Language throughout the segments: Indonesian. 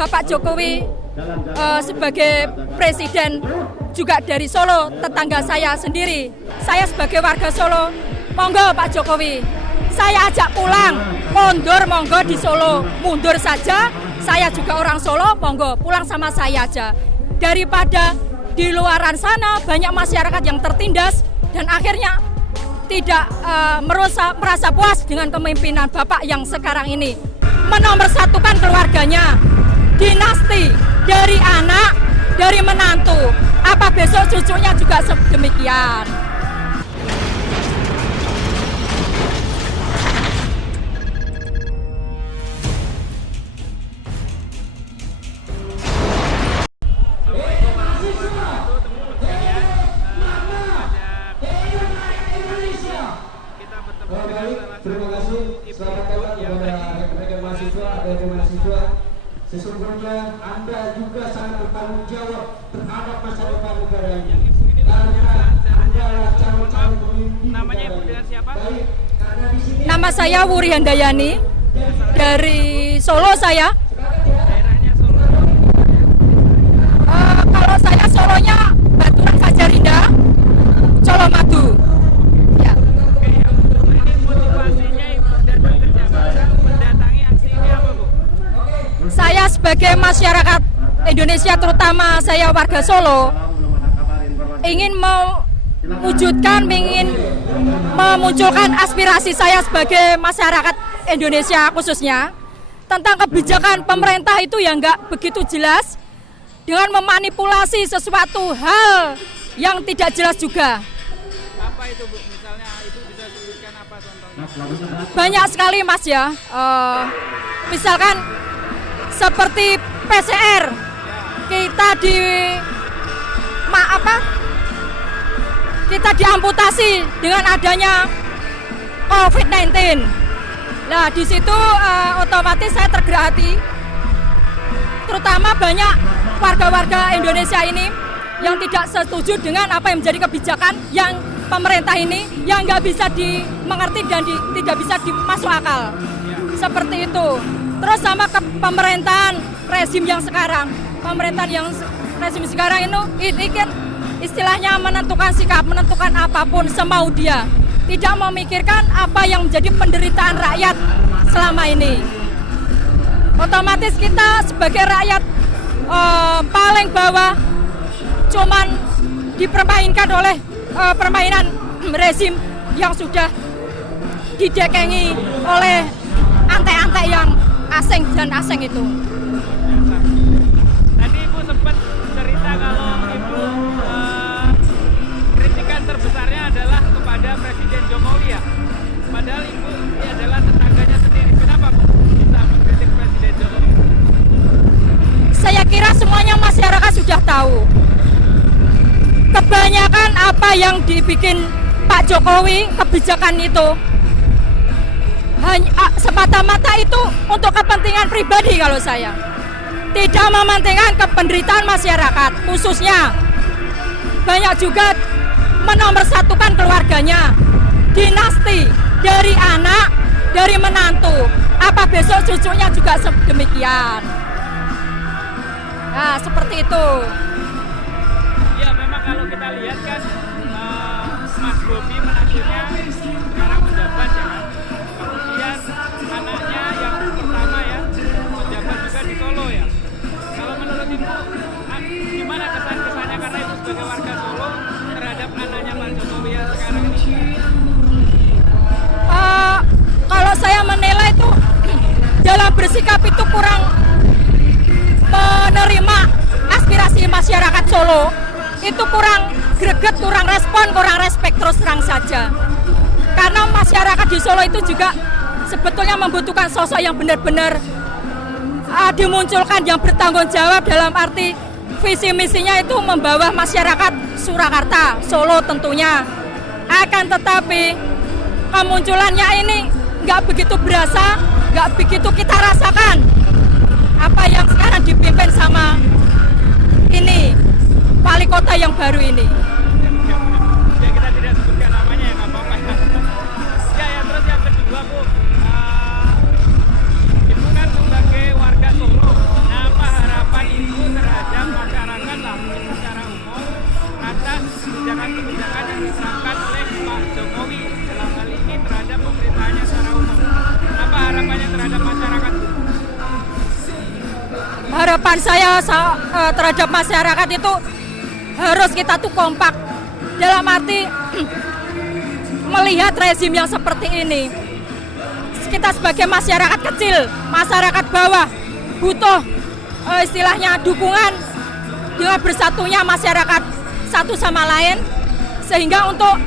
Bapak Jokowi sebagai presiden juga dari Solo, tetangga saya sendiri. Saya sebagai warga Solo, monggo Pak Jokowi, saya ajak pulang, mundur monggo di Solo, mundur saja. Saya juga orang Solo, monggo pulang sama saya aja. Daripada di luaran sana banyak masyarakat yang tertindas dan akhirnya tidak merasa puas dengan kepemimpinan Bapak yang sekarang ini. Menomorsatukan keluarganya, dinasti, dari anak, dari menantu. Apa besok cucunya juga demikian? Terima kasih. Selamat datang kepada rekan-rekan mahasiswa dan mahasiswa. Sesungguhnya Anda juga sangat bertanggung jawab terhadap masa depan negara ini. Karena Anda calon-calon pemimpin. Namanya Ibu dengan siapa? Nama saya Wuri Handayani dari Solo saya. Daerahnya Solo. Kalau saya Solonya Baturan Fajarinda, Colomadu. Ya. Ini motivasinya Ibu datang ke Jakarta mendatangi aksi ini apa, Bu? Saya sebagai masyarakat Indonesia, terutama saya warga Solo, ingin memunculkan aspirasi saya sebagai masyarakat Indonesia khususnya tentang kebijakan pemerintah itu yang nggak begitu jelas dengan memanipulasi sesuatu hal yang tidak jelas juga. Apa itu, Bu? Misalnya Ibu bisa sebutkan apa contohnya? Banyak sekali Mas ya, misalkan seperti PCR, kita kita diamputasi dengan adanya COVID-19. Nah, di situ otomatis saya tergerak hati, terutama banyak warga-warga Indonesia ini yang tidak setuju dengan apa yang menjadi kebijakan yang pemerintah ini yang nggak bisa dimengerti dan tidak bisa dimasuk akal. Seperti itu. Terus sama pemerintahan rezim yang sekarang. Rezim sekarang ini kan istilahnya menentukan sikap, menentukan apapun semau dia. Tidak memikirkan apa yang menjadi penderitaan rakyat selama ini. Otomatis kita sebagai rakyat paling bawah cuman dipermainkan oleh permainan rezim yang sudah didekengi oleh antek-antek yang asing dan asing itu. Tadi Ibu sempat cerita kalau Ibu kritikan terbesarnya adalah kepada Presiden Jokowi ya. Padahal Ibu ini adalah tetangganya sendiri. Kenapa Bu bisa mengkritik Presiden Jokowi? Saya kira semuanya masyarakat sudah tahu. Kebanyakan apa yang dibikin Pak Jokowi, kebijakan itu hanya semata-mata itu untuk kepentingan pribadi kalau saya. Tidak mementingkan penderitaan masyarakat, khususnya banyak juga menomorsatukan keluarganya, dinasti, dari anak, dari menantu. Apa besok cucunya juga demikian? Nah, seperti itu. Ya memang kalau kita lihat kan Mas Bobi menantunya sekarang menjabat ya kan. Kemudian anaknya yang pertama ya menjabat juga di Solo ya. Kalau menurut Ibu gimana kesan-kesannya karena Ibu sebagai warga Solo terhadap anaknya Pak Jokowi yang sekarang ini? Kalau saya menilai itu dalam bersikap itu kurang menerima aspirasi masyarakat Solo, itu kurang greget, kurang respon, kurang respek, terus terang saja. Karena masyarakat di Solo itu juga sebetulnya membutuhkan sosok yang benar-benar dimunculkan, yang bertanggung jawab dalam arti visi misinya itu membawa masyarakat Surakarta, Solo tentunya. Akan tetapi kemunculannya ini nggak begitu berasa, nggak begitu kita rasakan apa yang sekarang dipimpin sama ini wali kota yang baru ini. Ya kita tidak sebutkan namanya ya nggak apa-apa. Ya terus yang kedua Bu, Ibu kan sebagai warga Solo, nah apa harapan saya terhadap masyarakat itu harus kita tuh kompak dalam arti melihat rezim yang seperti ini. Kita sebagai masyarakat kecil, masyarakat bawah butuh istilahnya dukungan dengan bersatunya masyarakat satu sama lain, sehingga untuk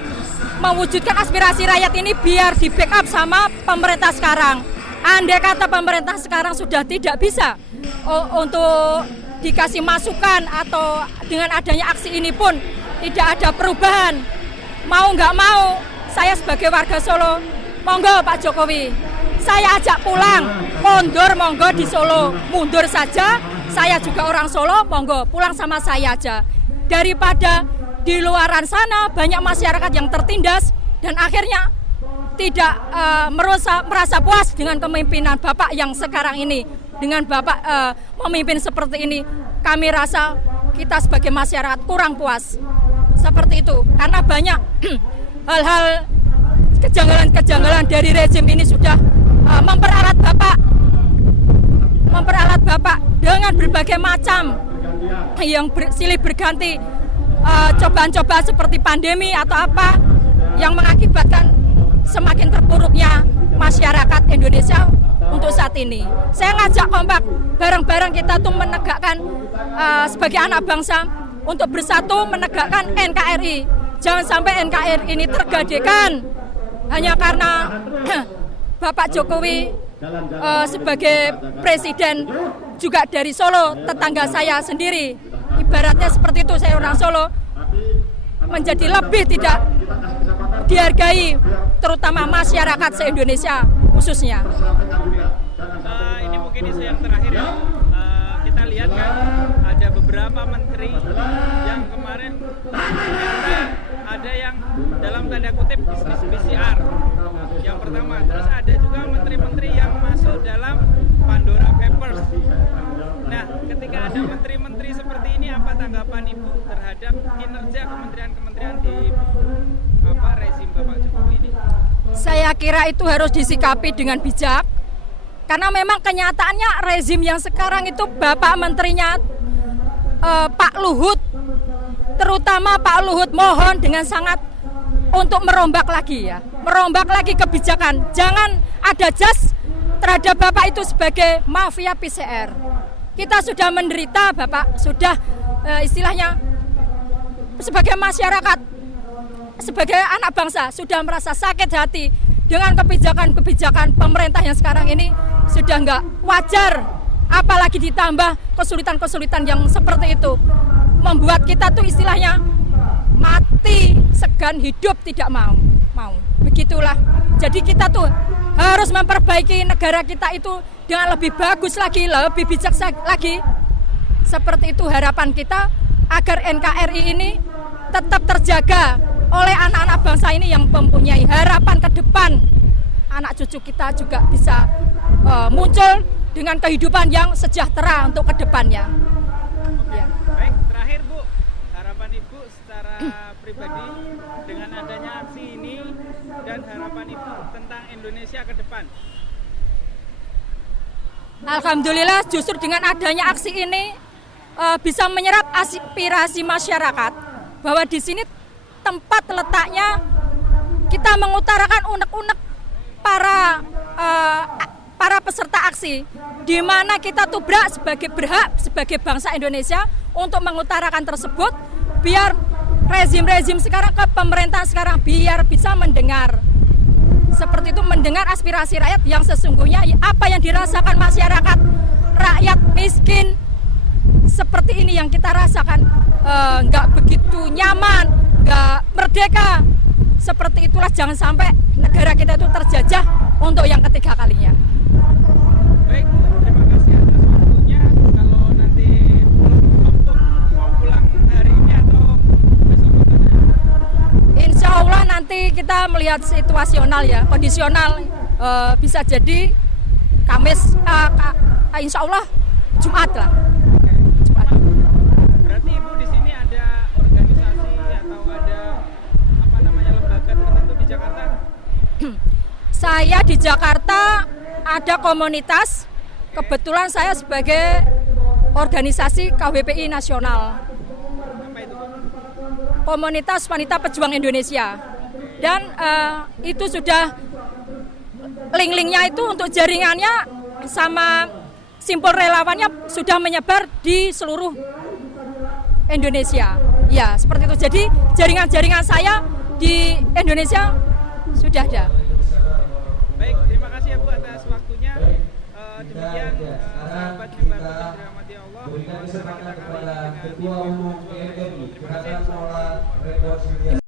mewujudkan aspirasi rakyat ini biar di backup sama pemerintah sekarang. Andai kata pemerintah sekarang sudah tidak bisa untuk dikasih masukan atau dengan adanya aksi ini pun tidak ada perubahan, mau nggak mau saya sebagai warga Solo, monggo Pak Jokowi, saya ajak pulang, mundur monggo di Solo, mundur saja, saya juga orang Solo, monggo pulang sama saya aja. Daripada di luaran sana banyak masyarakat yang tertindas dan akhirnya tidak merasa puas dengan kepemimpinan Bapak yang sekarang ini. Dengan Bapak memimpin seperti ini, kami rasa kita sebagai masyarakat kurang puas. Seperti itu, karena banyak hal-hal kejanggalan-kejanggalan dari rezim ini sudah memperalat Bapak dengan berbagai macam yang silih berganti cobaan-cobaan seperti pandemi atau apa yang mengakibatkan semakin terpuruknya masyarakat Indonesia untuk saat ini. Saya ngajak kompak bareng-bareng kita tuh menegakkan sebagai anak bangsa untuk bersatu menegakkan NKRI. Jangan sampai NKRI ini tergadaikan hanya karena Bapak Jokowi sebagai presiden juga dari Solo, tetangga saya sendiri. Ibaratnya seperti itu, saya orang Solo, menjadi lebih tidak dihargai, terutama masyarakat se-Indonesia khususnya. Ini mungkin isu yang terakhir ya. Kita lihat kan ada beberapa menteri yang kemarin ada yang dalam tanda kutip bisnis PCR yang pertama, terus ada juga menteri-menteri yang masuk dalam Pandora Papers. Nah, ketika ada menteri-menteri seperti ini, apa tanggapan Ibu terhadap kinerja kementerian-kementerian di rezim Bapak Jokowi ini? Saya kira itu harus disikapi dengan bijak, karena memang kenyataannya rezim yang sekarang itu Bapak Menterinya Pak Luhut, terutama Pak Luhut, mohon dengan sangat untuk merombak lagi kebijakan. Jangan ada jas terhadap Bapak itu sebagai mafia PCR. Kita sudah menderita, Bapak, sudah istilahnya sebagai masyarakat, sebagai anak bangsa sudah merasa sakit hati dengan kebijakan-kebijakan pemerintah yang sekarang ini sudah nggak wajar, apalagi ditambah kesulitan-kesulitan yang seperti itu membuat kita tuh istilahnya mati segan, hidup tidak mau. Begitulah. Jadi kita tuh harus memperbaiki negara kita itu dengan lebih bagus lagi, lebih bijak lagi. Seperti itu harapan kita agar NKRI ini tetap terjaga oleh anak-anak bangsa ini yang mempunyai harapan ke depan. Anak cucu kita juga bisa muncul dengan kehidupan yang sejahtera untuk ke depannya. Ya. Baik, terakhir Bu, harapan Ibu secara pribadi dengan adanya aksi ini dan harapan Ibu tentang Indonesia ke depan. Alhamdulillah justru dengan adanya aksi ini bisa menyerap aspirasi masyarakat bahwa di sini tempat letaknya kita mengutarakan unek-unek para peserta aksi, di mana kita tuh berhak sebagai bangsa Indonesia untuk mengutarakan tersebut, biar rezim sekarang ke pemerintah sekarang biar bisa mendengar. Seperti itu, mendengar aspirasi rakyat yang sesungguhnya apa yang dirasakan masyarakat, rakyat miskin seperti ini yang kita rasakan, nggak begitu nyaman, nggak merdeka. Seperti itulah, jangan sampai negara kita itu terjajah untuk yang ketiga kalinya. Baik, terima kasih atas waktunya. Kalau nanti mau pulang hari ini atau besok? Insya Allah nanti kita melihat situasional ya, kondisional, bisa jadi Kamis, insya Allah Jumat lah. Jumat. Berarti Ibu di sini ada organisasi atau ada lembaga tertentu di Jakarta? Saya di Jakarta ada komunitas, kebetulan saya sebagai organisasi KWPI nasional, Apa itu, Bu? Komunitas Wanita Pejuang Indonesia. Dan itu sudah link-linknya itu untuk jaringannya sama simpul relawannya sudah menyebar di seluruh Indonesia. Ya, seperti itu. Jadi jaringan-jaringan saya di Indonesia sudah ada. Baik, terima kasih ya Bu atas waktunya. Demikian sahabat Mimbar Putri dirahmati Allah. Berikan Wawancara kita kesempatan kali kepada ini dengan Ketua Umum PNI, Terima kasih. Rekor